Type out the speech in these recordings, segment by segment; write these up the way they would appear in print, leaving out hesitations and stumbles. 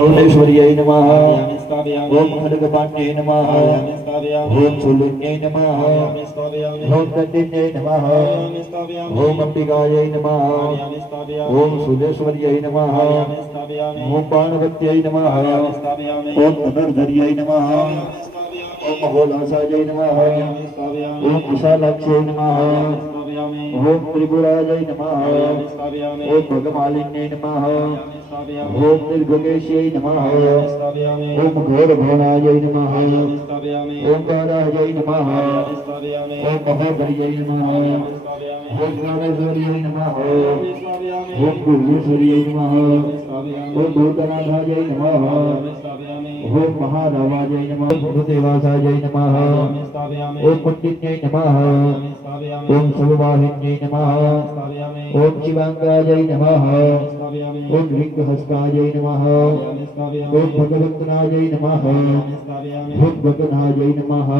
ओमेश्वर्यै नमः। ओम खड्गपाण्यै नमः। ओम शूलिन्यै नमः। ओम दण्डिन्यै नमः। ओम अंबिकायै नमः। ओम सुरेश्वर्यै नमः। ओम बाणवत्यै नमः। ओम धनुर्धर्यै नमः। ओम महोल्लासायै नमः। ओम विशालाक्ष्यै नमः। ओम त्रिपुरायै नमः। ओम भगमालिन्यै नमः। ओम निर्गुणेश्यै नमः। ओम घोरघोरायै नमः। ओंकारायै नमः। ओम महोदर्यै नमः। ओम ज्ञानेश्वर्यै नमः। ओम गुह्येश्वर्यै नमः। ओम भूतनाथायै नमः। ओम महारावायै नमः। ओम भूतेवासायै नमः। ओम पंडित्यै नमः। ओम सर्ववाहिन्यै नमः। ओम शिवांगायै नमः। ओम लिंगहस्तायै नमः। ओम भगवंतनायै नमः। ओम गगनायै नमः।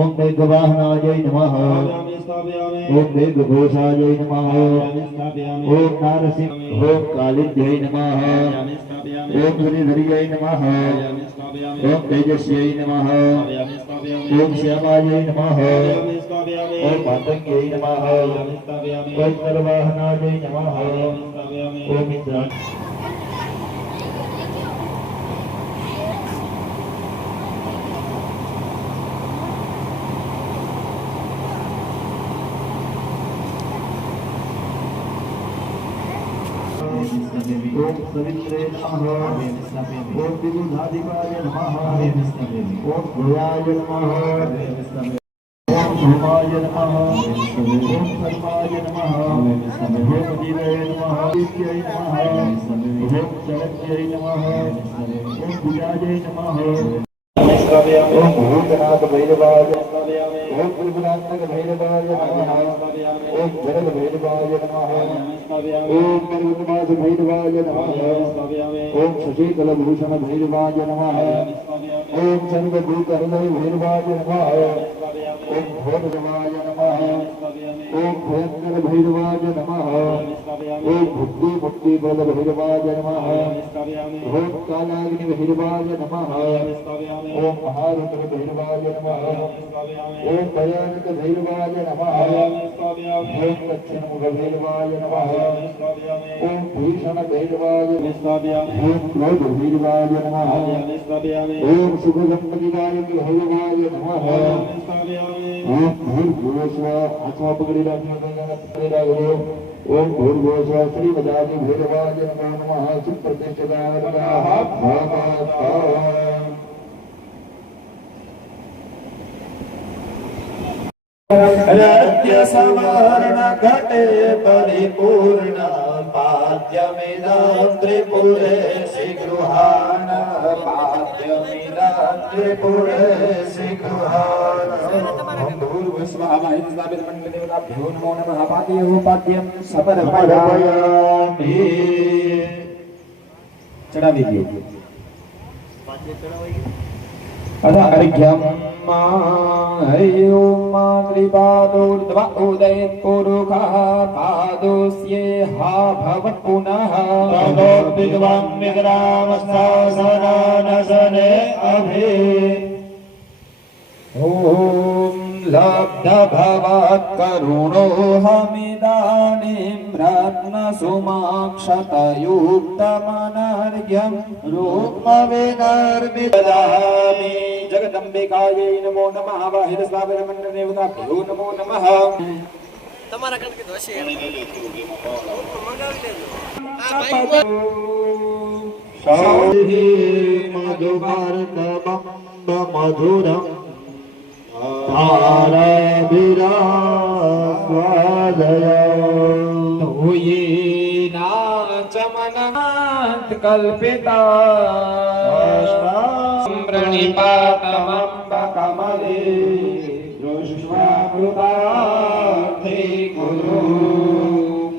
ओम मेघवाहनायै नमः। ओम मेघघोषायै नमः। ओम नारसिंह। ओम कालिंद्यै नमः। ओम हरिहर्यै नमः। ओम तेजस्यै नमः। ओम श्यामायै नमः। ओम मातंग्यै नमः। ओम नरवाहनायै नमः। ओम इंद्राय ओम सवित्रे नमः। ओम विबुधाधिपाय नमः। ओम भूयाय नमः। ओम सोमाय नमः। ओम सर्वाय नमः। ओम जीवे नमः। ईश्वराय नमः। ओम शरण्यै नमः। ओम भुजाय नमः। ओम भूतनाथ भैरवाय। ओम त्रिपुरात्मक भैरवाय नमः। ओम जगद भैरवाय नमः। ओम गर्भनिवास भैरवाय नमः। ओम शशिकलभूषण भैरवाय नमः। ओम सर्वभूतहृदय भैरवाय नमः। ओम भोरवाय नमः। ओम भयंकर भैरवाय नमः। ओम बुद्धि मुक्ति बल भैरवाय नमः। ओम कालाग्नि भैरवाय नमः। ओम महारुद्र भैरवाय नमः। ओम भयानक भैरवाय नमः। ओम दक्षिणमुख भैरवाय नमः। ओम भीषण भैरवाय। ओम क्रोध भैरवाय नमः। ओम शुभ गणपतिदाय भैरवाय नमः। ओम भूर्भुवस्व अथवा पकड़ी रखो। ओम भूर्भुवस्व श्रीमदादि भैरवाय नमः। सुप्रतिष्ठिताय नमः। रत्य समर्ण घटे परिपूर्ण पाद्यमिदं त्रिपुरे गृहाण पाद्यमिदं त्रिपुरे गृहाण भूर्भुवस्वाहाभ्यो नमो नमः पाद्योपाद्यं समर्पयामि चढ़ावी दियो अर्घ्यं हरिओमाग्रिपादोर्ध्व उदयत्पुरुषः पादोस्ये हा भवत् पुनः तदोद्विग्वं निद्रामस्तासनानसने अभि ॐ लब्धभवत्करुणो हमिदानीं रत्नसुमाक्षतयुक्तमनर्घ्यं रूपविनर्मिददामि जगदम्बिकायै नमो नमः वाहिरस्वाभिरमण्डलदेवताभ्यो नमो नमः તમારા કણ કીધું હશે शान्ति मधुभारतमं मधुरं चमनात् कल्पिता प्रणिपातमम्बकमले दृष्ट्वाकृतार्थे कुरु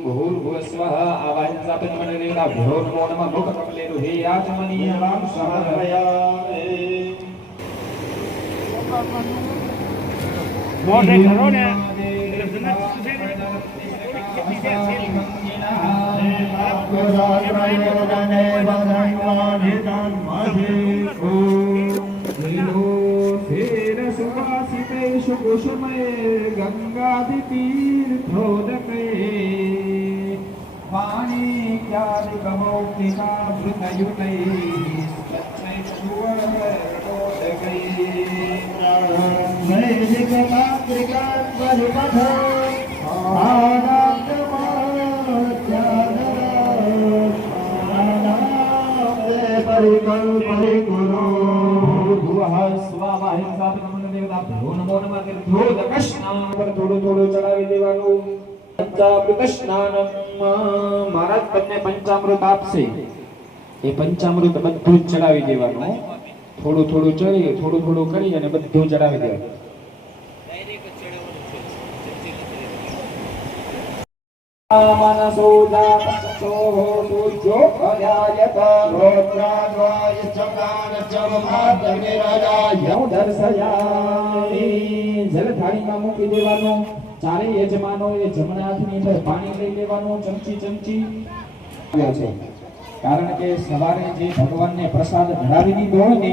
भूर्भुवस्वः आवाहनसापन्मण्डलेभ्यो नमो नमः मुखकमले रुहे आचमनीयं समर्पयामि મોઢે કરો ને એટલે પુરાત્રયોજને વદન્વાધિતં મધે सुवासितेषु कुसुमये गङ्गादितीर्थोदके થોડું થોડું ચડાવી દેવાનું. પંચામૃત સ્નાનમાં મહારાજ તમને પંચામૃત આપશે. એ પંચામૃત બધું જ ચડાવી દેવાનું. થોડું થોડું ચડી થોડું થોડું કરી અને બધું ચડાવી દેવાનું. જલથાળીમાં મૂકી દેવાનું. ચારે યજમાનો એ જમણા હાથની અંદર પાણી લઈ લેવાનું. ચમચી ચમચી છે. કારણ કે સવારે જે ભગવાનને પ્રસાદ ધરાવી દીધો હોય ને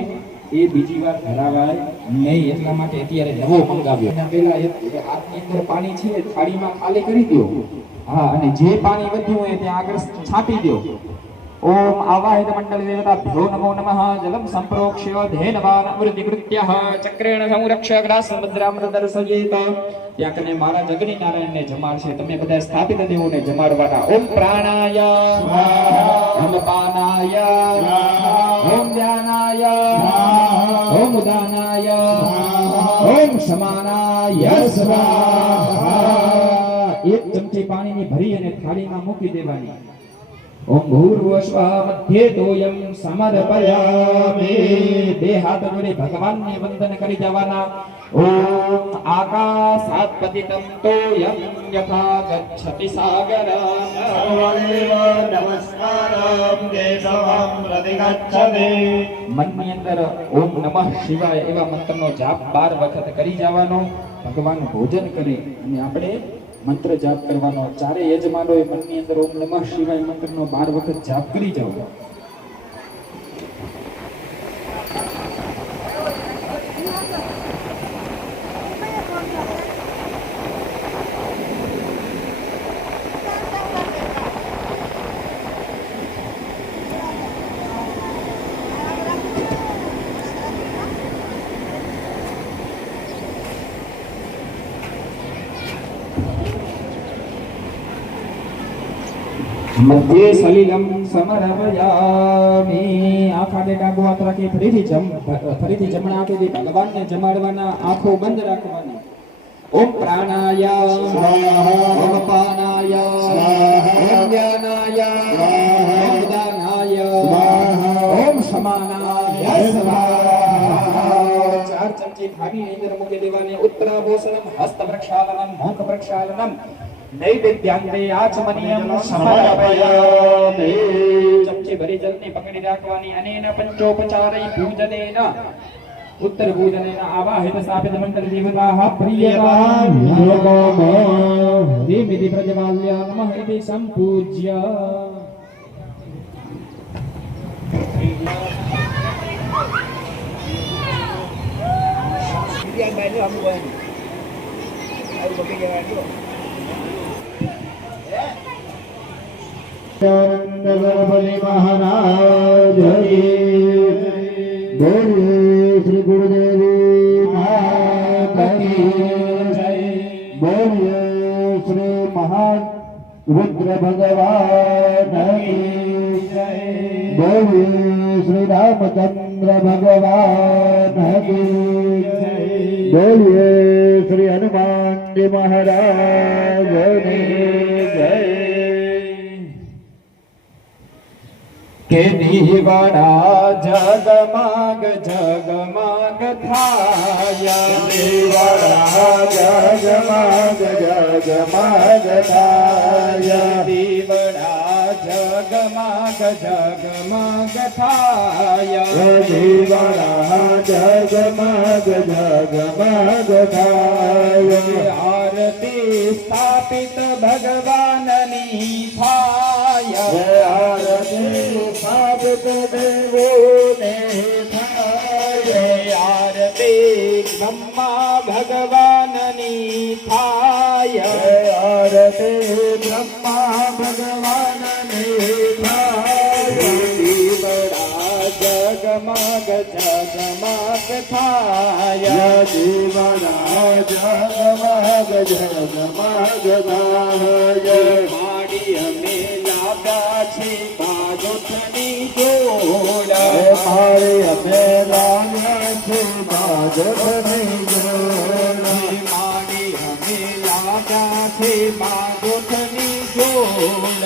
એ બીજી વાર ધરાવાય નહીં. એટલા માટે અત્યારે નવો મંગાવ્યો. એના પહેલા હાથની અંદર પાણી છે થાળીમાં ખાલી કરી દો. હા, અને જે પાણી વધ્યું હોય ત્યાં આગળ છાંટી દો. ઓમ આવાહિત મંડળ દેવતાભ્યો નમો નમઃ. જલમ સંપ્રોક્ષ્ય ધેનવાન અમૃતિકૃત્યઃ ચક્રેણ સંરક્ષ્ય ગ્રાસમદ્રામૃતર્સયેત. ત્યાં કને મારા જગની નારાયણને જમાડશે. તમે બધા સ્થાપિત દેવોને જમાડવાના. ઓમ પ્રાણાય સ્વાહા, ઓમ પાનાય સ્વાહા, ઓમ ધ્યાનાય સ્વાહા, ઓમ ઉદાનાય સ્વાહા, ઓમ સમાનાય સ્વાહા. એક ચમચી પાણીની ભરી અને થાળીમાં મૂકી દેવાની. ઓમ ભૂર્ભુવસ્વઃ મધ્યે તોયં સમર્પયામિ. બે હાથ જોડે ભગવાનને વંદન કરી જવાના. ઓમ આકાશાત પતિતં તોયં યથા ગચ્છતિ સાગરં. નમસ્કારં કેશવં પ્રતિગચ્છતિ. મનની અંદર ઓમ નમઃ શિવાય એવા મંત્રનો જાપ 12 વખત કરી જવાનો. ભગવાન ભોજન કરે અને આપણે મંત્ર જાપ કરવાનો. ચારે યજમાનોએ મનની અંદર ઓમ નમઃ શિવાય મંત્રનો 12 વખત જાપ કરી જાવ. મધ્યે સલિલમ સમર્પયામિ. આંખ આડે ડાબો હાથ રાખી ફરીથી જમણા હાથેથી ભગવાનને જમાડવાના. આંખો બંધ રાખવાની. ઓમ પ્રાણાય સ્વાહા, ઓમ પાનાય સ્વાહા, ઓમ જ્ઞાનાય સ્વાહા, ઓમ દાનાય સ્વાહા, ઓમ સમાનાય સ્વાહા. 4 ચમચી થાળીની અંદર મૂકી દેવાની. ઉત્તરાભોષણમ, હસ્ત પ્રક્ષાલનમ, મુખ પ્રક્ષાલનમ, નૈવેદ્યાંતે આચમનીયમ સમર્પયામિ. ચમચી ભરી જલને પકડી રાખવાની. અનેન પંચોપચારૈ પૂજનેન ઉત્તર પૂજનેન આવાહિત સ્થાપિત મંડળ દેવતાઃ પ્રિયવાન ધીમિતિ પ્રજવાલ્ય નમઃ ઇતિ સંપૂજ્ય. ગણપતિ મહારાજ બોલીએ શ્રી ગુરુદેવી માતા કી જય. બોલીએ શ્રી મહાન રુદ્ર ભગવાન કી જય. બોલીએ શ્રી રામચંદ્ર ભગવાન કી જય. બોલીએ શ્રી હનુમાનજી મહારાજની જય. કે દીવાડા જગમગ જગમગ થાય. દીવાડા જગમગ જગમગ થાય. દીવડા જગમગ જગમગ થાય. દીવાડા જગમગ જગમગ થાય. આરતી સ્થાપિત ભગવાનની થાય. દેવોને થાય આરતી બ્રહ્મા ભગવાનની થાય આરતી બ્રહ્મા ભગવાનની થાય દીવડા જગમગ જગમગ થાય દીવડા જગમગ જગમગ થાય માડી અમે લાવ્યા છે બાજોઠની જોડ મારી અમે લાવ્યા છે બાજોઠની જોડ માડી અમે લાવ્યા છે બાજોઠની જોડ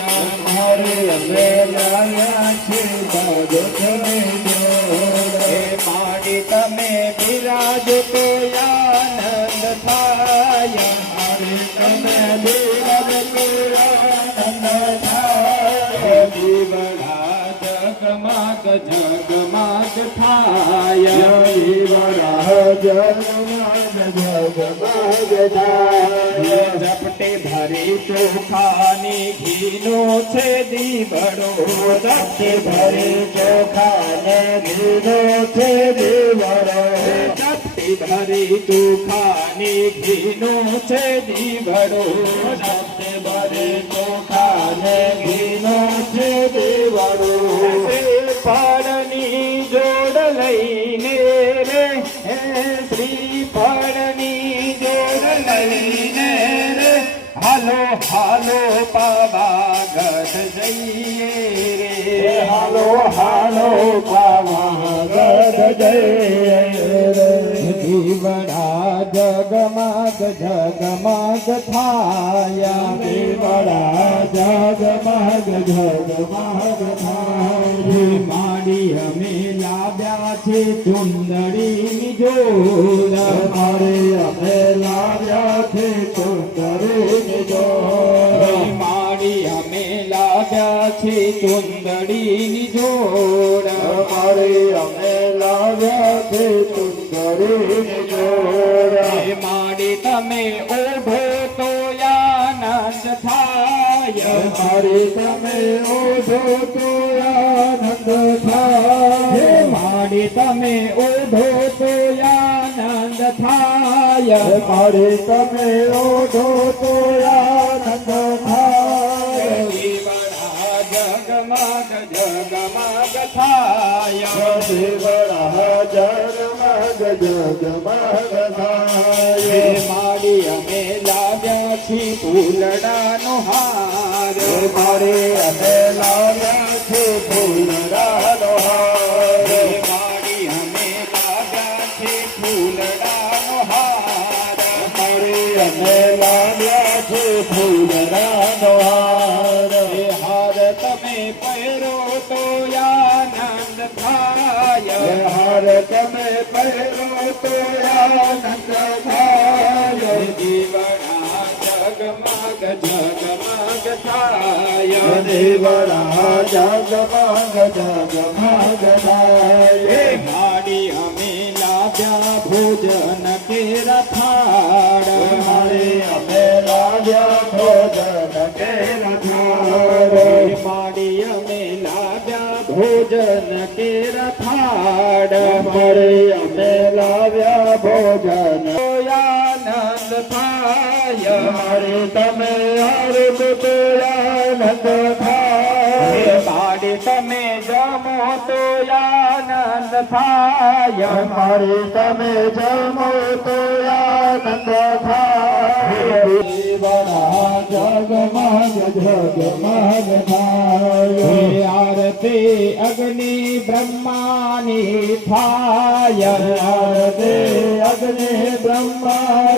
મારી અમે લાવ્યા છે બાજોઠની જોડ માડી તમે બિરાજો તો આનંદ થાય મારી તમે બિરાજો તો આનંદ થાય દીવડા જગમગ જગમગ થાય દીવડા જગમગ જગમગ થાય ઝપટે ભરી ચોખાની ઘીનો છે દીવડો ઝપટે ભરી ચોખાને દીધો છે દીવડો ઝપટે ભરી ચોખાની ઘીનો છે દીવડો ઝપટે ભરી ચોખાને ઘીનો છે દીવડો શ્રીફળની જોડ લઈને રે શ્રીફળની જોડ લઈને રે હાલો હાલો પાવાગઢ જઈએ રે હાલો હાલો પાવાગઢ જઈએ રે દીવડા જગમગ જગમગ થાય દીવડા જગમગ જગમગ થાય માડી અમે લાવ્યા છે ચુંદડીની જોડ મારે અમે લાવ્યા છે ચુંદડીની જોડ માડી અમે લાવ્યા છે ચુંદડીની જોડ મારે અમે લાવ્યા છે ચુંદડીની જોડ માડી તમે ઓઢો તો આનંદ થાય મારે તમે ઓઢો તો આનંદ થાય માડી તમે ઓઢો તો આનંદ થાય મારે તમે ઓઢો તો આનંદ થાય દીવડા જગમગ જગમગ થાય દીવડા જગમગ જગમગ થાય માડી અમે લાવ્યા છીએ ફૂલડાનો હાર મારે અમે લાવ્યા છે ફૂલડાનો હાર માડી અમે લાવ્યા છીએ ફૂલડાનો હાર મારે અમે લાવ્યા છે ફૂલડાનો હાર હાર તમે પહેરો તો આનંદ થાય હાર તમે પહેરો તો આનંદ થાય દીવડા જગમગ જગમગ થાય દીવડા જગમગ જગમગ થાય માડી અમે લાવ્યા ભોજન કેરા થાળ મારે અમે લાવ્યા ભોજન કેરા થાળ માડી અમે લાવ્યા ભોજન કેરા થાળ મારે અમે લાવ્યા ભોજન આનંદ થાય મારે તમે આરત તો આનંદ થાય માડી તમે જમો તો આનંદ થાય મારે તમે જમો તો આનંદ થાય દીવડા જગમગ જગમગ થાય આરતી અગ્નિ બ્રહ્માની થાય આરતી અગ્નિ બ્રહ્મા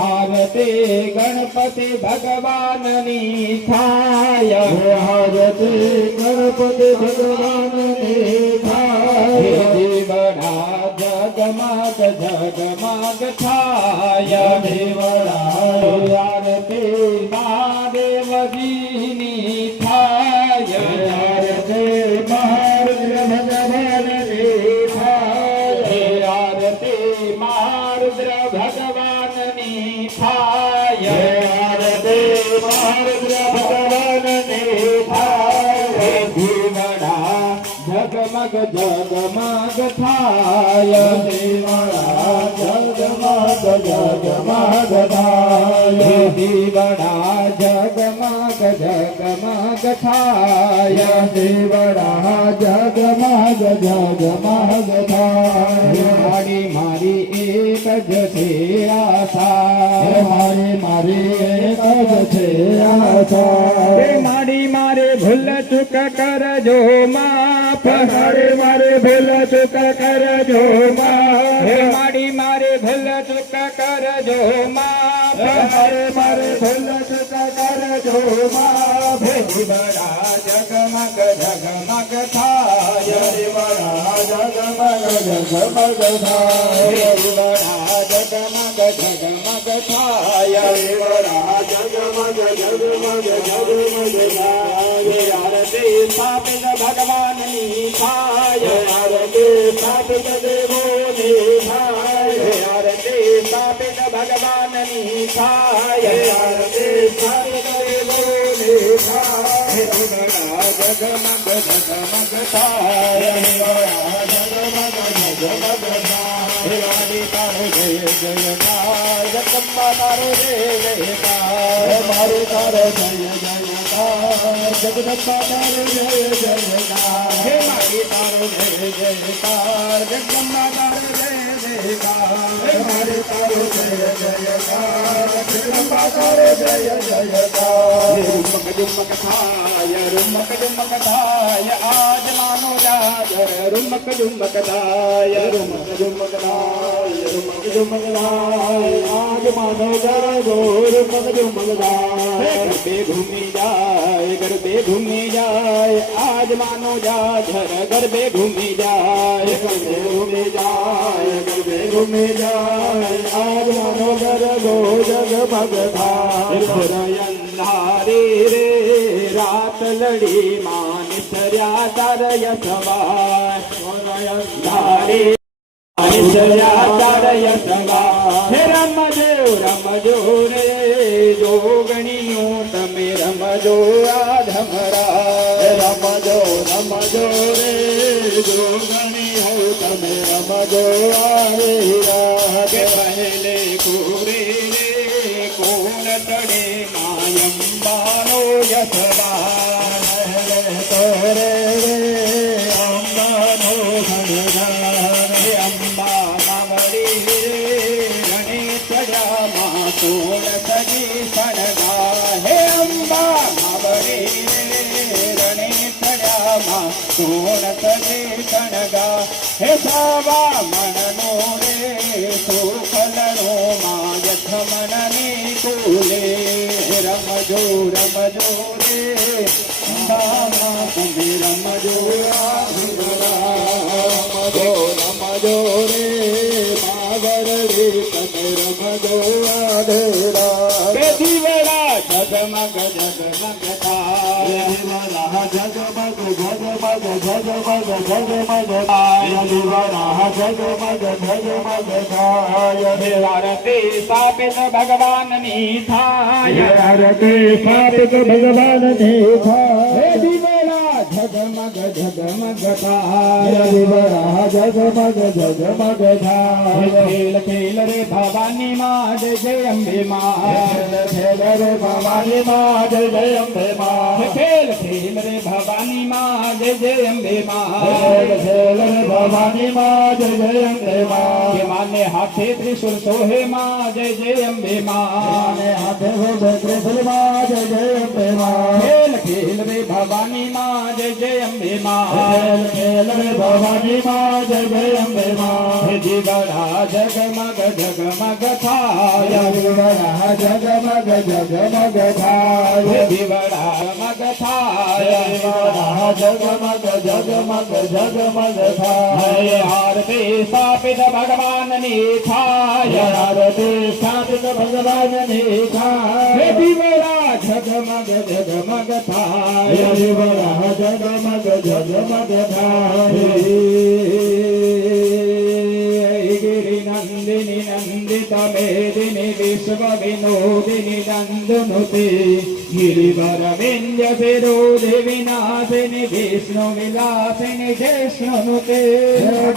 આરતી ગણપતિ ભગવાનની થાય આરતી ગણપતિ ભગવાનની થાય દીવડા જગમગ જગમગ થાય દીવડા આરતી મહાદેવજીની થાય આરતી મહારુદ્ર ભગવાનની થાય આરતી મહારુદ્ર ભગવાનની થાય આરતી મહારુદ્ર ભગવાનની થાય દીવડા જગમગ થાય દીવડા જગમગ જગમગ થાય દીવડા જગમગ જગમગ થાય દીવડા જગમગ જગમગ થાય મારી એક જ છે આશા મારી એક જ છે આશા મારે ભૂલ ચૂક કરજો માફ મારે ભૂલ ચૂક કરજો માફ મારે ભૂલ ચૂક કરજો માફ મારે ભૂલ ચૂક કરજો માફ દીવડા જગમગ જગમગ થાય દીવડા જગમગ જગમગ થાય દીવડા જગમગ જગમગ થાય દીવડા જગમગ જગમગ જગમગ થાય આરતી સ્થાપિત ભગવાનની થાય આરતી સ્થાપિત દેવોની થાય આરતી સ્થાપિત ભગવાનની થાય આરતી સ્થાપિત દેવોની થાય દીવડા જગમગ જગમગ થાય જગમગ જગમગ થાય વાડી તારો જય જયકાર જગદંબા તારો જય જયકાર મારું તારો જય જયકાર જગદંબા તારો જય જયકાર હે મારી તારો જય જયકાર જગદંબા તારો જય જયકાર મારું તારો જય જયકાર જગદંબા તારો જય જયકાર રૂમક જુમક થાય રૂમક જુમક થાય આજ માનો જાગર રૂમક જુમક થાય રૂમક ઝુમક લાય રૂમક ઝુમક લાય આજ માનો જાગો રૂમક ઝુમક લાય ગરબે ઘૂમી જાય ગરબે ઘૂમી જાય આજ માનો જાગર ગરબે ઘૂમી જાય ગરબે ઘૂમી જાય ગરબે ઘૂમી જાય આજ માનો ગરબો જગમગ થાય અંધારી રે રાત લડી માન સર્યા તારય સવાય અંધારી તારય સવાય રમજો રે જોગણીઓ તમે રમજો આધમરા રમજો રમજો રે જોગણી હો તમે રમજો આવેરા કે પહેલે કોરે રે કોણ તડે માયંબાનો યશવાન તોરે રે અંબાનો ધનધાન અંબા માવડી રે રણે ચડ્યામાં સોળ સજી સણગા હે અંબા માવડી રે રણે ચડ્યામાં સોળ સજી સણગા હે સાવા મણનો રે સુખલનો માં યથમનની કુલે રમજો રમજો રે અંબામાં તમે રમજો રમજો રમજો રે માવરડી તમે રમજો આધેરા બે દીવડા જગમગ જગમગ થાય દીવડા જગમગ જગમગ જગમગ જગમગ થાય દીવડા જગમગ જગમગ થાય આરતી સ્થાપિત ભગવાનની થાય આરતી સ્થાપિત ભગવાનની થાય દીવડા જગમગ જગમગ થાય દીવડા જગમગ જગમગ થાય ખેલ ખેલ રે ભવાની માં જય જય અંબે માં ખેલ રે ભવાની માં જય જય અંબે માં ખેલ ખેલ રે ભવાની માં જય જય અંબે માં ખેલ રે ભવાની માં જય જય અંબે માં કે માને હાથે ત્રિશુલ સોહે માં જય જય અંબે માં હાથે હોબે ત્રિશુલ માં જય જય અંબે માં ખેલ ખેલ રે ભવાની માં જય જય અંબે માં ખેલ રે ભવાની માં જય જય અંબે માં દીવડા જગમગ જગમગ થાય દીવડા જગમગ જગમગ થાય દીવડા મગ થાય દીવડા જગમગ જગમગ જગમગ થાય આરતી સ્થાપિત ભગવાનની થાય આરતી સ્થાપિત ભગવાનની થાય દીવડા જગમગ જગમગ થાય દીવડા જગમગ જગમગ થાય ગિરિ નંદિની નંદિત મેદિની વિશ્વ વિનોદિની નંદનુતે गिरिवर विंध्य सिरो देविनाशिनी विष्णु विलासिनी जिष्णुनुते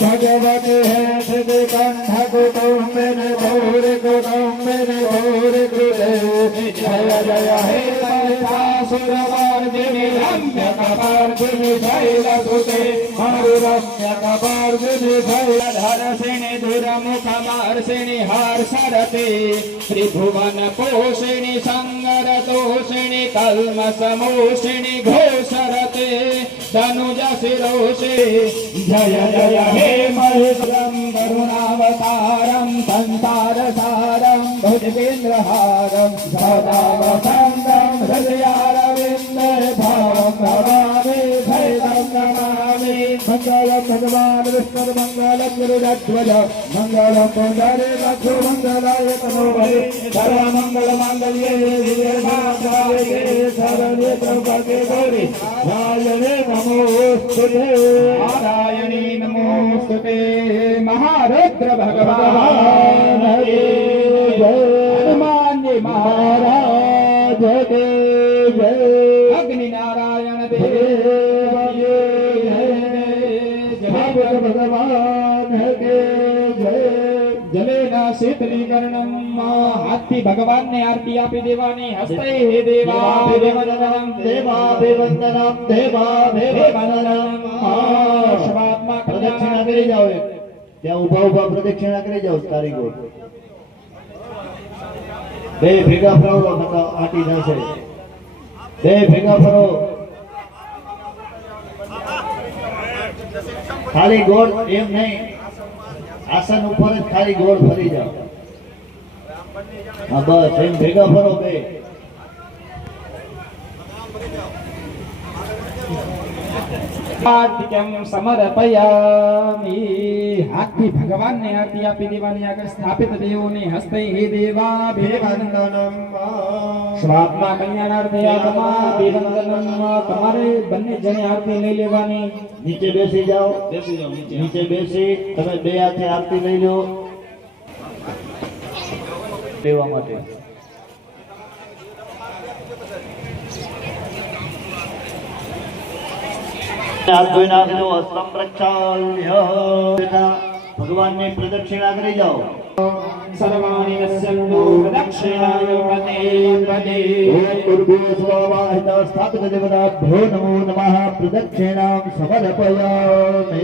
भगवत है सदे कंठ कुटुंबिन भोर कुटुंबिन भोर कृते जय जय हे महिषासुरमर्दिनि रम्यकपर्दिनि शैलसुते रम्यकपर्दिनि शैलधरसिनि दुरमुखमर्षिणि हर्षरते त्रिभुवन पोषिणि संगरतोषिणि कल्मषमोषिणि घोषरते तनुजशिरोषे जय जय हे महिषं करुणावतारं संसारसारं भुजगेन्द्रहारं सदा वसन्तं हृदयारविन्दे भावं भवामि भैरं नमामि मंगलम भगवान विष्णु मंगलम गुरुध्वज मंगलम पुंडरीकाक्ष मंगलाय तनोहरे सर्वमंगल मांगल्ये शिवे सर्वार्थे शरण्ये त्र्यंबके गौरी नारायणे नमोस्तुते नारायणी नमोस्तुते महारुद्र भगवान जय हनुमान जी महाराज महाराज के जय अग्नि नारायण देव भगवान के जय जलेना शीतलीकरणम हाथी भगवान ने आरती आपी देवानी हस्ते हे देवाभिवंदनम देवाभिवंदनम देवाभिवंदनम शिवात्मा પ્રદક્ષિણા કરી જાઓ ત્યાં ઊભા ઊભા પ્રદક્ષિણા કરી જાઓ કારીગર બે ભેગા ફરો નકા આટી જશે બે ભેગા ફરો ખાલી ગોળ એમ નહીં આસન ઉપર જ ખાલી ગોળ ફરી જાઓ હા બસ એમ ભેગા ફરો બે आर्तिकम समर्पयामि हाथी भगवान ने आरती आपी देवानी आगे स्थापित देवों ने हस्ते हे देवाभिवंदनम स्वात्मा कल्याणार्थे आत्मा अभिवंदनम તમારે બંને જણે આરતી લઈ લેવાની નીચે બેસી જાઓ નીચે બેસી તમે બે હાથે આરતી લઈ લો લેવા માટે हाथ धोई नाखो हस्तम प्रक्षाल्य भगवान ने प्रदक्षिणा करी जाओ सर्वाणि यस्यन्तु प्रदक्षिणाय पदे पदे ओम गुरुभ्यो स्वाहाहित स्थापित देवताभ्यो नमो नमः प्रदक्षिणां समर्पयामि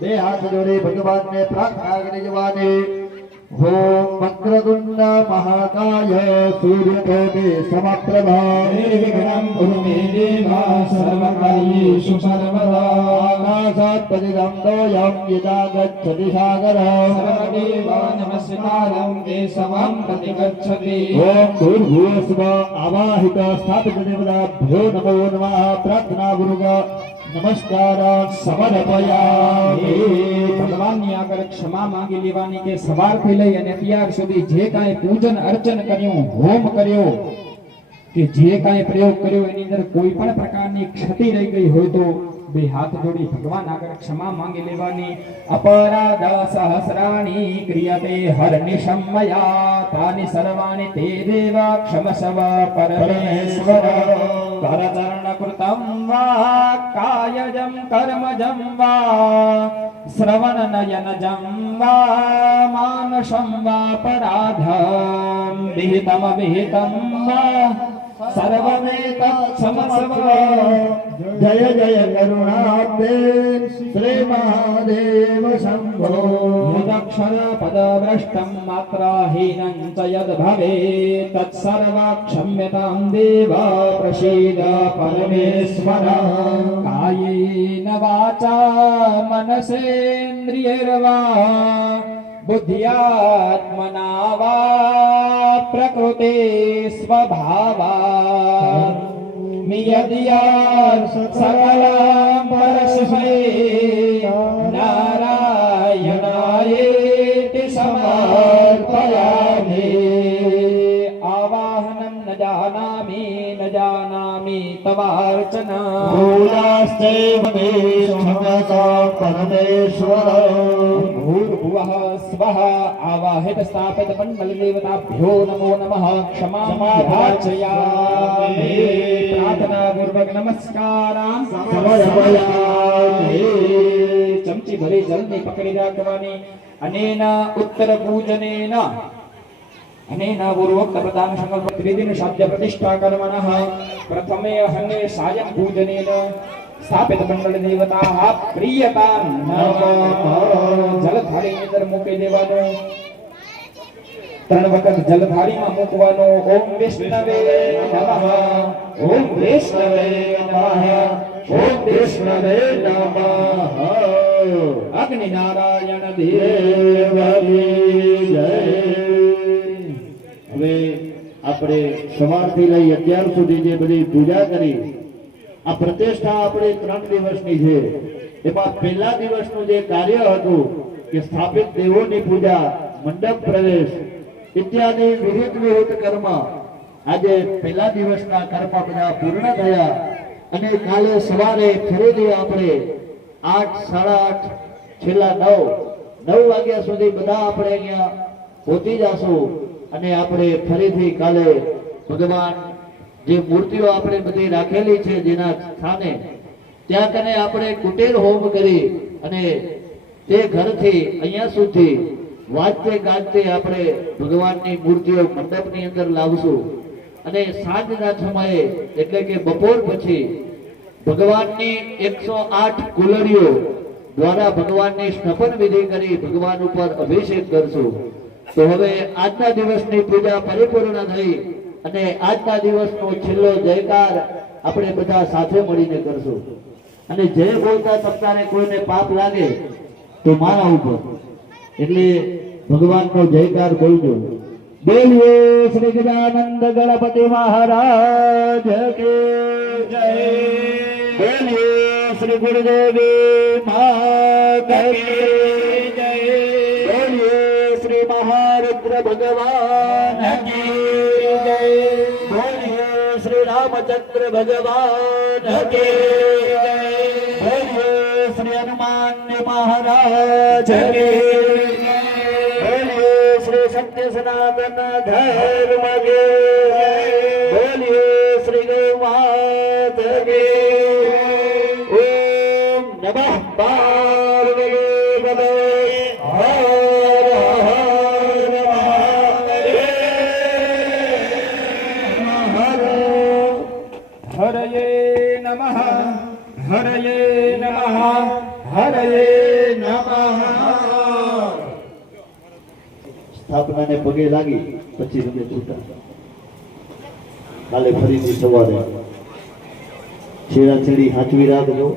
બે હાથ જોડે ભગવાન ને પ્રાર્થના કરી જવાની ओम वक्रतुंड महाकाय सूर्यकोटि समप्रभा निर्विघ्नं कुरु मे देवा सर्वकार्येषु सर्वदा आकाशात् पतितं यदा गच्छति सागरः सर्वदेवा नमस्कारं केशवं प्रति गच्छति ओम भूर्भुवस्सुः आवाहित स्थापित देवताभ्यो नमो नमः प्रार्थना गुरुगा नमस्कार समर्पयामि ભગવાનની આગળ ક્ષમા માંગી લેવાની કે સવારથી લઈ અને અત્યાર સુધી જે કાંઈ પૂજન અર્ચન કર્યું હોમ કર્યો કે જે કાંઈ પ્રયોગ કર્યો એની અંદર કોઈ પણ પ્રકારની ક્ષતિ રહી ગઈ હોય તો બે હાથ જોડી ભગવાન આગળ ક્ષમા માંગી લેવાની અપરાધ સહસ્રાણી ક્રિયતે હરનિશમયા તાની સર્વાણી તે દેવા ક્ષમસ્વ પરમેશ્વર કરચરણ કૃતમ વા કાયજમ કર્મજમ वा श्रवण नयनजं वा मानसं वा पराधं विहितं विहितं वा सर्वमेतत्क्षमस्व जय जय करुणाब्दे श्री महादेव शंभो यदक्षर पदभ्रष्टं मात्राहीनं च यद् भवेत् तत्सर्वं क्षम्यतां देव प्रसीद परमेश्वर कायेन वाचा मनसेन्द्रियैर्वा बुद्ध्यात्मना वा प्रकृते स्वभावा सकलं परस्मै नारायणायेति समर्पयामि आवाहनं न जानामि तवार्चना भूयास्तेव मे क्षमता परमेश्वर भूर्भुवः સ્વાહા આવાહિત સ્થાપિત મંડલ દેવતાભ્યો નમો નમઃ ક્ષમાયાચયામિ પ્રાર્થના પૂર્વક નમસ્કારાં સમર્પયામિ ચમચી ભરી જલની પકડી રાખવાની અનેન ઉત્તર પૂજનેન અનેન પૂર્વોક્ત પ્રદાન સંકલ્પ ત્રિદિન સાધ્ય પ્રતિષ્ઠા કર્મણઃ પ્રથમે હંગે સાયં પૂજનેન સ્થાપિત મંડળ દેવતા પ્રિયતામ નમઃ જલધારીની અંદર મૂકી દેવાનું 3 વખત જલધારીમાં મૂકવાનો ઓમ વિષ્ણવે નમઃ ઓમ વિષ્ણવે નમઃ ઓમ વિષ્ણવે નમઃ અગ્નિ નારાયણ દેવની જય. હવે આપણે સવારથી લઈ અત્યાર સુધી જે બધી પૂજા કરી, આ પ્રતિષ્ઠા આપણે 3 દિવસની છે. એમાં પહેલા દિવસનું જે કાર્ય હતું કે સ્થાપિત દેવોની પૂજા, મંડપ પ્રવેશ ઇત્યાદિ વિવિધ કર્મ, આજે પહેલા દિવસના કર્મ બધા પૂર્ણ થયા અને કાલે સવારે ફરીથી આપણે 8, 8:30, છેલ્લા 9 વાગ્યા સુધી બધા આપણે અહીંયા પહોંચી જશું અને આપણે ફરીથી કાલે ભગવાન જે મૂર્તિઓ આપણે બધી રાખેલી છે જેના સ્થાને ત્યાં કને આપણે કુટેર હોમ કરી અને તે ઘરથી અહીંયા સુધી વાજતે ગાજતે આપણે ભગવાનની મૂર્તિઓ મંડપની અંદર લાવશું અને સાંજના સમયે એટલે કે બપોર પછી ભગવાનની 108 કુલડીઓ દ્વારા ભગવાનની સ્નપન વિધિ કરી ભગવાન ઉપર અભિષેક કરશું. તો હવે આજના દિવસની પૂજા પરિપૂર્ણ થઈ અને આજના દિવસનો છેલ્લો જયકાર આપણે બધા સાથે મળીને કરશું અને જય બોલતા તમતારે કોઈને પાપ લાગે તો મારા ઉપર એટલે ભગવાનનો જયકાર બોલજો. બોલીએ શ્રી ગજાનંદ ગણપતિ મહારાજ કે જય. બોલીએ શ્રી ગુરુદેવી માત કી જય. બોલીએ શ્રી મહારુદ્ર ભગવાન કી જય. બોલીએ શ્રી રામચંદ્ર ભગવાન કી જય. બોલીએ શ્રી હનુમાન મહારાજ કી જય. બોલીએ શ્રી સત્ય સનાતન ધર્મ કે જય. બોલીએ શ્રી ગૌ માત કી જય. ઓમ નમઃ પાર્વતી પતે હર હર મહાદેવ. હરયે નમઃ હરયે નમઃ હરયે નમઃ. સ્થાપનાને પગે લાગી પછી તમે છૂટા. કાલે ફરીથી સવારે છેડાછેડી હાચવી રાખજો.